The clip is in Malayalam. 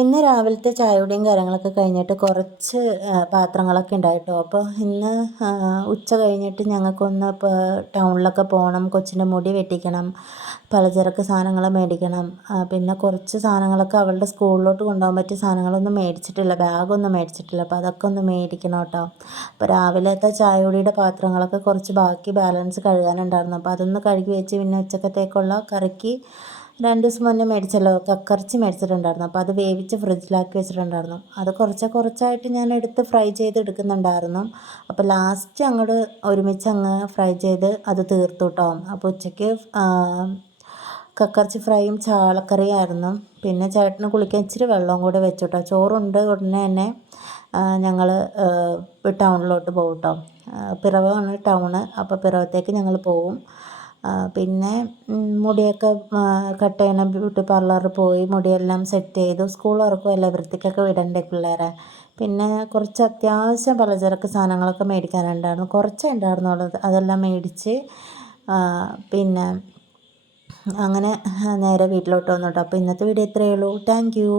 ഇന്ന് രാവിലത്തെ ചായയുടെയും കാര്യങ്ങളൊക്കെ കഴിഞ്ഞിട്ട് കുറച്ച് പാത്രങ്ങളൊക്കെ ഉണ്ടായിട്ടോ. അപ്പോൾ ഇന്ന് ഉച്ച കഴിഞ്ഞിട്ട് ഞങ്ങൾക്കൊന്ന് ടൗണിലൊക്കെ പോകണം. കൊച്ചിൻ്റെ മുടി വെട്ടിക്കണം, പലചരക്ക് സാധനങ്ങൾ മേടിക്കണം. പിന്നെ കുറച്ച് സാധനങ്ങളൊക്കെ അവളുടെ സ്കൂളിലോട്ട് കൊണ്ടുപോകാൻ പറ്റിയ സാധനങ്ങളൊന്നും മേടിച്ചിട്ടില്ല, ബാഗൊന്നും മേടിച്ചിട്ടില്ല. അപ്പോൾ അതൊക്കെ ഒന്ന് മേടിക്കണം കേട്ടോ. അപ്പോൾ രാവിലത്തെ ചായയുടെയുടെ പാത്രങ്ങളൊക്കെ കുറച്ച് ബാലൻസ് കഴുകാനുണ്ടായിരുന്നു. അപ്പോൾ അതൊന്ന് കഴുകി വെച്ച് പിന്നെ ഉച്ചക്കത്തേക്കുള്ള കറിക്ക് 2 ദിവസം മുന്നേ മേടിച്ചല്ലോ കക്കയിറച്ചി മേടിച്ചിട്ടുണ്ടായിരുന്നു. അപ്പോൾ അത് വേവിച്ച് ഫ്രിഡ്ജിലാക്കി വെച്ചിട്ടുണ്ടായിരുന്നു. അത് കുറച്ചായിട്ട് ഞാൻ എടുത്ത് ഫ്രൈ ചെയ്ത് എടുക്കുന്നുണ്ടായിരുന്നു. അപ്പോൾ ലാസ്റ്റ് അങ്ങോട്ട് ഒരുമിച്ച് അങ്ങ് ഫ്രൈ ചെയ്ത് അത് തീർത്തു കേട്ടോ. അപ്പോൾ ഉച്ചയ്ക്ക് കക്കയിറച്ചി ഫ്രൈയും ചാളക്കറിയായിരുന്നു. പിന്നെ ചേട്ടന് കുളിക്കാൻ ഇച്ചിരി വെള്ളവും കൂടെ വെച്ചു കേട്ടോ. ചോറുണ്ട് ഉടനെ തന്നെ ഞങ്ങൾ ടൗണിലോട്ട് പോകും കേട്ടോ. പിറവമാണ് ടൗണ്. അപ്പോൾ പിറവത്തേക്ക് ഞങ്ങൾ പോകും. പിന്നെ മുടിയൊക്കെ കട്ട് ചെയ്യണ ബ്യൂട്ടി പാർലറിൽ പോയി മുടിയെല്ലാം സെറ്റ് ചെയ്തു. സ്കൂൾ തുറക്കുമല്ലേ, വൃത്തിക്കൊക്കെ വിടണ്ടേ പിള്ളേരെ. പിന്നെ കുറച്ച് അത്യാവശ്യം പലചരക്ക് സാധനങ്ങളൊക്കെ മേടിക്കാനുണ്ടായിരുന്നു. കുറച്ചേ ഉണ്ടായിരുന്നുള്ളത്, അതെല്ലാം മേടിച്ച് പിന്നെ അങ്ങനെ നേരെ വീട്ടിലോട്ട് വന്നു കേട്ടോ. അപ്പോൾ ഇന്നത്തെ വീഡിയോ ഇത്രയേ ഉള്ളൂ. Thank you.